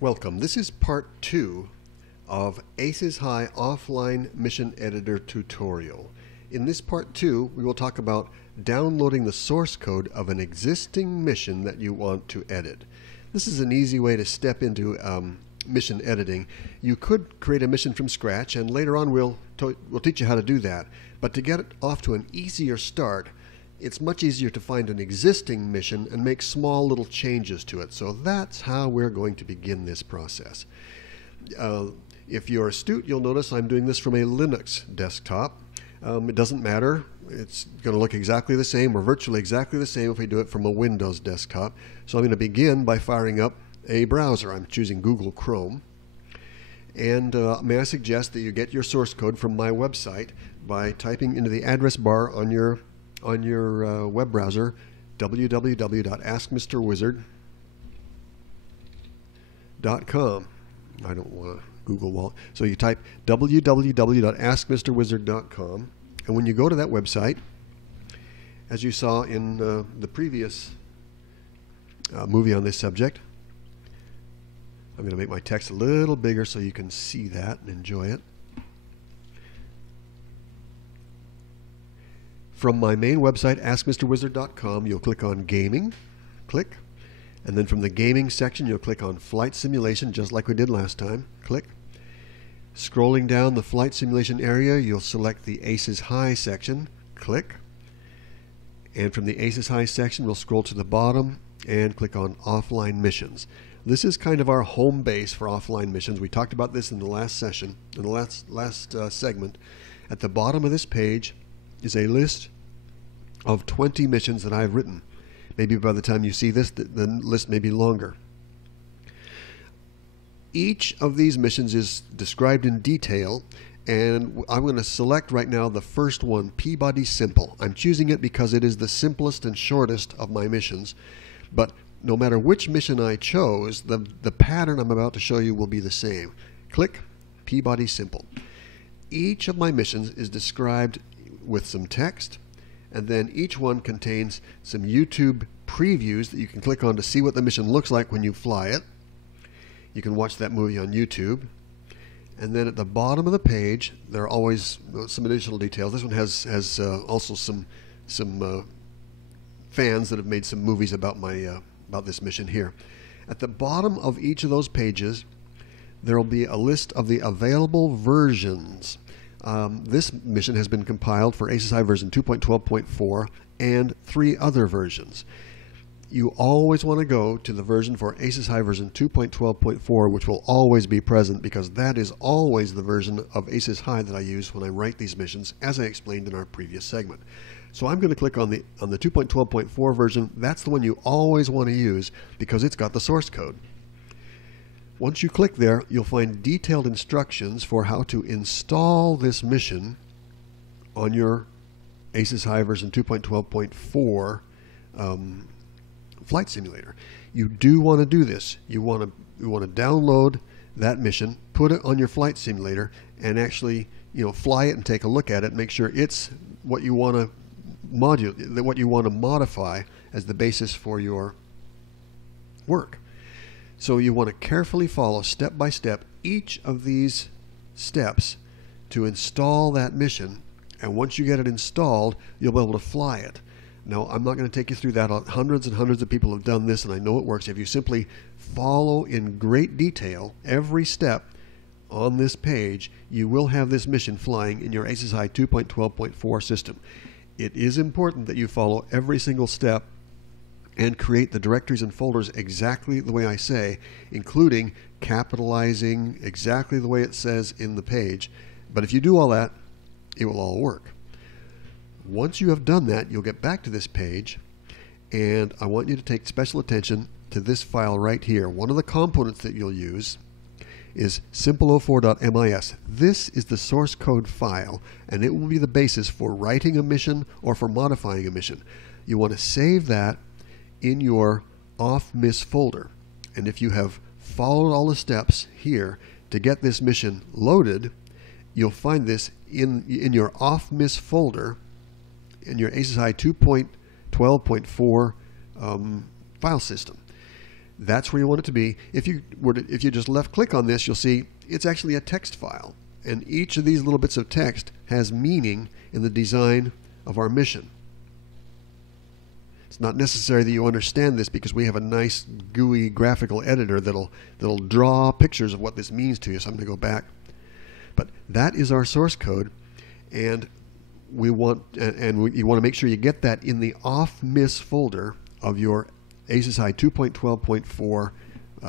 Welcome. This is part 2 of Aces High Offline Mission Editor tutorial. In this part 2, we will talk about downloading the source code of an existing mission that you want to edit. This is an easy way to step into mission editing. You could create a mission from scratch, and later on we'll teach you how to do that. But to get it off to an easier start, it's much easier to find an existing mission and make small little changes to it. So that's how we're going to begin this process. If you're astute, you'll notice I'm doing this from a Linux desktop. It doesn't matter. It's going to look exactly the same or virtually exactly the same if we do it from a Windows desktop. So I'm going to begin by firing up a browser. I'm choosing Google Chrome. And may I suggest that you get your source code from my website by typing into the address bar on your web browser www.askmrwizard.com. I don't want to Google wall. So you type www.askmrwizard.com, and when you go to that website, as you saw in the previous movie on this subject, I'm going to make my text a little bigger so you can see that and enjoy it. From my main website, askmrwizard.com, you'll click on Gaming, click, and then from the Gaming section, you'll click on Flight Simulation, just like we did last time, click. Scrolling down the Flight Simulation area, you'll select the Aces High section, click, and from the Aces High section, we'll scroll to the bottom and click on Offline Missions. This is kind of our home base for offline missions. We talked about this in the last session, in the last segment. At the bottom of this page is a list of 20 missions that I've written. Maybe by the time you see this, the list may be longer. Each of these missions is described in detail, and I'm going to select right now the first one, Peabody Simple. I'm choosing it because it is the simplest and shortest of my missions, but no matter which mission I chose, the pattern I'm about to show you will be the same. Click Peabody Simple. Each of my missions is described with some text, and then each one contains some YouTube previews that you can click on to see what the mission looks like when you fly it. You can watch that movie on YouTube. And then at the bottom of the page, there are always some additional details. This one has also some fans that have made some movies about about this mission here. At the bottom of each of those pages, there will be a list of the available versions. This mission has been compiled for Aces High version 2.12.4 and 3 other versions. You always want to go to the version for Aces High version 2.12.4, which will always be present because that is always the version of Aces High that I use when I write these missions, as I explained in our previous segment. So I'm going to click on the 2.12.4 version. That's the one you always want to use because it's got the source code. Once you click there, you'll find detailed instructions for how to install this mission on your Aces High version 2.12.4 flight simulator. You do want to do this. You want to download that mission, put it on your flight simulator, and actually, fly it and take a look at it. Make sure it's what you want to modify as the basis for your work. So you want to carefully follow step by step each of these steps to install that mission, and once you get it installed, you'll be able to fly it. Now, I'm not going to take you through that. Hundreds and hundreds of people have done this, and I know it works. If you simply follow in great detail every step on this page, you will have this mission flying in your Aces High 2.12.4 system. It is important that you follow every single step and create the directories and folders exactly the way I say, including capitalizing exactly the way it says in the page. But if you do all that, it will all work. Once you have done that, you'll get back to this page, and I want you to take special attention to this file right here. One of the components that you'll use is simple04.mis. This is the source code file, and it will be the basis for writing a mission or for modifying a mission. You want to save that in your off-miss folder, and if you have followed all the steps here to get this mission loaded, you'll find this in your off-miss folder in your Aces High 2.12.4 file system. That's where you want it to be. If you just left click on this, you'll see it's actually a text file. And each of these little bits of text has meaning in the design of our mission. It's not necessary that you understand this because we have a nice GUI graphical editor that'll draw pictures of what this means to you. So I'm going to go back. But that is our source code, and you want to make sure you get that in the off-miss folder of your ACES High 2.12.4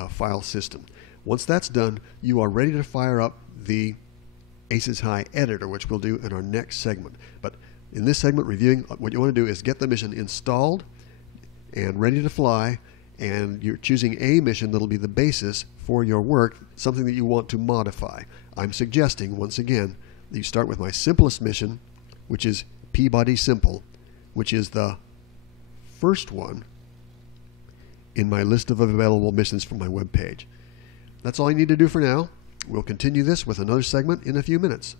file system. Once that's done, you are ready to fire up the ACES High editor, which we'll do in our next segment. But in this segment, reviewing, what you want to do is get the mission installed and ready to fly, and you're choosing a mission that'll be the basis for your work, something that you want to modify. I'm suggesting, once again, that you start with my simplest mission, which is Peabody Simple, which is the first one in my list of available missions from my web page. That's all I need to do for now. We'll continue this with another segment in a few minutes.